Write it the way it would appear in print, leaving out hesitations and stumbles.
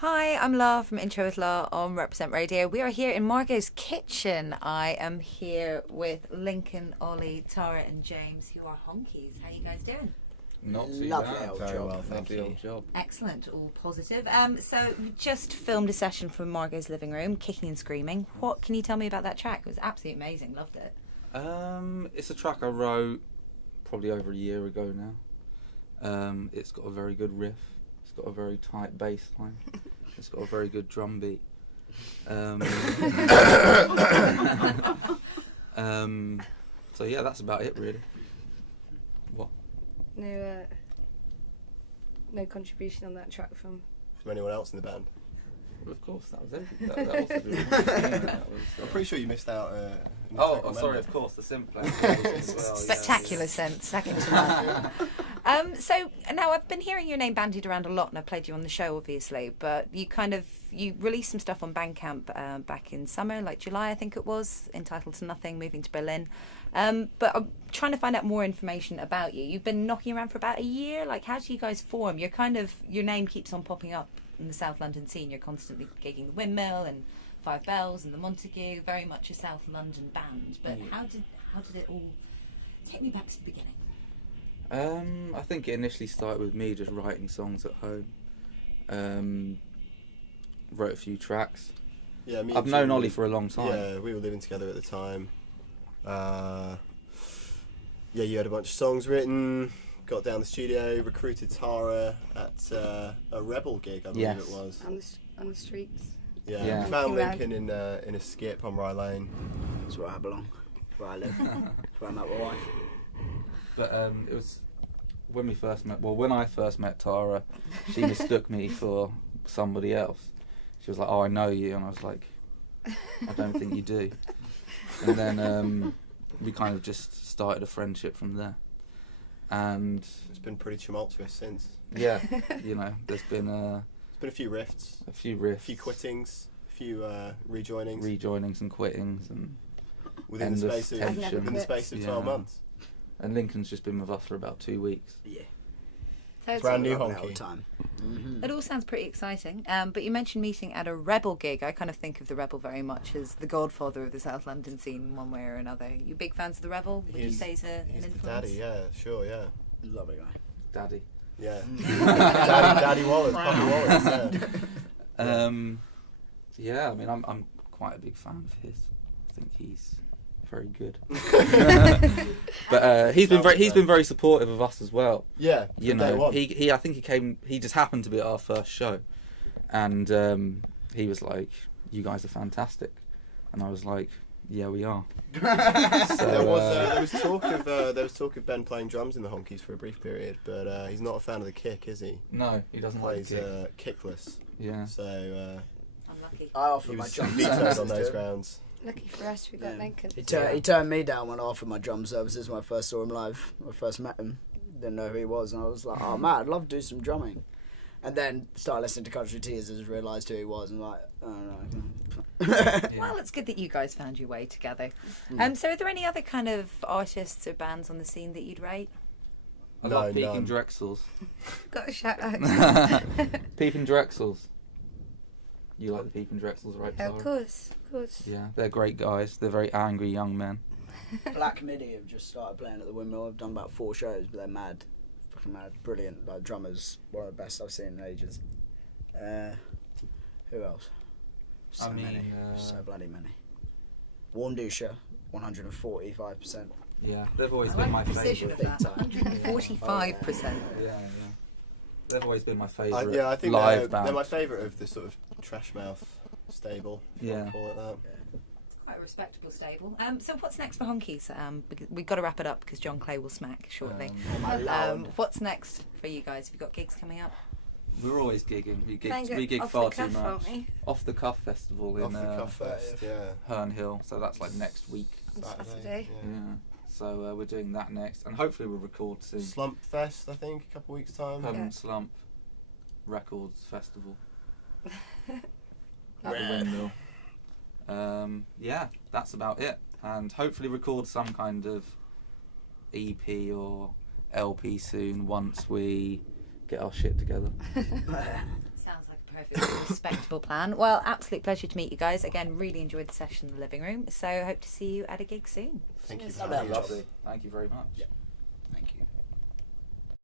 Hi, I'm La from Intro with La on Reprezent Radio. We are here in Margot's kitchen. I am here with Lincoln, Ollie, Tara and James, who are Honkies. How are you guys doing? Not too Lovely bad. old Very job. well, thank you. Old job. Excellent, all positive. So we just filmed a session from Margot's living room, Kicking and Screaming. What can you tell me about that track? It was absolutely amazing, loved it. It's a track I wrote probably over a year ago now. It's got a very good riff. It's got a very tight bass line. It's got a very good drum beat. So yeah, that's about it really. What? No contribution on that track from anyone else in the band. Well, of course, that was it. That was the real I'm pretty sure you missed out. Oh, sorry, of course, the synth player. Well, Spectacular yeah. sense, second to none. So now I've been hearing your name bandied around a lot, and I've played you on the show, obviously. But you released some stuff on Bandcamp back in summer, like July, I think it was, entitled to Nothing, Moving to Berlin. But I'm trying to find out more information about you. You've been knocking around for about a year. Like, how do you guys form? Your name keeps on popping up in the South London scene. You're constantly gigging the Windmill and Five Bells and the Montague. Very much a South London band. But how did it all? Take me back to the beginning. I think it initially started with me just writing songs at home. Wrote a few tracks. Yeah, I've known Ollie for a long time. Yeah, we were living together at the time. Yeah, you had a bunch of songs written. Got down the studio, recruited Tara at a Rebel gig, I believe it was. on the streets. Yeah. We found Lincoln in a skip on Rye Lane. That's where I belong. Where I live. That's where I'm at with my wife. But it was when we first met. Well, when I first met Tara, she mistook me for somebody else. She was like, "Oh, I know you," and I was like, "I don't think you do." And then we kind of just started a friendship from there. And it's been pretty tumultuous since. Yeah, there's been a few rifts, a few quittings, a few rejoinings and quittings, and within the space of 12 months. And Lincoln's just been with us for about 2 weeks. Yeah. It's brand new honky. Time. Mm-hmm. It all sounds pretty exciting. But you mentioned meeting at a Rebel gig. I kind of think of the Rebel very much as the godfather of the South London scene, one way or another. You big fans of the Rebel? Would you say he's an influence? Daddy, yeah, sure, yeah. Lovely guy. Daddy. Yeah. Daddy Wallace, Puppy Wallace. Yeah. I mean, I'm quite a big fan of his. I think he's very good. But he's been very supportive of us as well. Yeah, day one. I think he just happened to be at our first show, and he was like, "You guys are fantastic," and I was like, "Yeah, we are." So, there was talk of Ben playing drums in the Honkies for a brief period, but he's not a fan of the kick, is he? No, he doesn't plays like kick. Kickless. Yeah. So unlucky. I offered my drum services on those grounds. Lucky for us, we got Lincoln. He turned me down when I offered my drum services when I first saw him live. When I first met him, didn't know who he was, and I was like, "Oh man, I'd love to do some drumming." And then started listening to Country Tears and just realised who he was, and like, oh no. Well, it's good that you guys found your way together. So are there any other kind of artists or bands on the scene that you'd rate? I love Peeping Drexels. Got a shout out. Peeping Drexels. You like the Peeping Drexels, right, Tara? Of course. Yeah, they're great guys. They're very angry young men. Black Midi have just started playing at the Windmill. I've done about 4 shows, but they're mad. Fucking mad. Brilliant. Like, drummers, one of the best I've seen in ages. Who else? So many. So bloody many. Warm Dusha, 145%. Yeah, they've always been my favourite. 145%. Yeah. They've always been my favourite I think live band. They're my favourite of the sort of trash mouth stable, if you want to call it that. It's quite a respectable stable. So what's next for Honkies? Because we've got to wrap it up because John Clay will smack shortly. What's next for you guys? Have you got gigs coming up? We're always gigging. We gig far too much. Off the Cuff Festival in Herne Hill. So that's like next week. Saturday. Yeah. So we're doing that next, and hopefully we'll record soon. Slump Fest, I think, a couple of weeks' time. Permanent Slump Records Festival at the Windmill. Yeah, that's about it, and hopefully record some kind of EP or LP soon once we get our shit together. Sounds like a perfect Respectable plan. Well, absolute pleasure to meet you guys. Again, really enjoyed the session in the living room. So hope to see you at a gig soon. Thank you Cheers. very much. Lovely. Thank you very much. Yeah.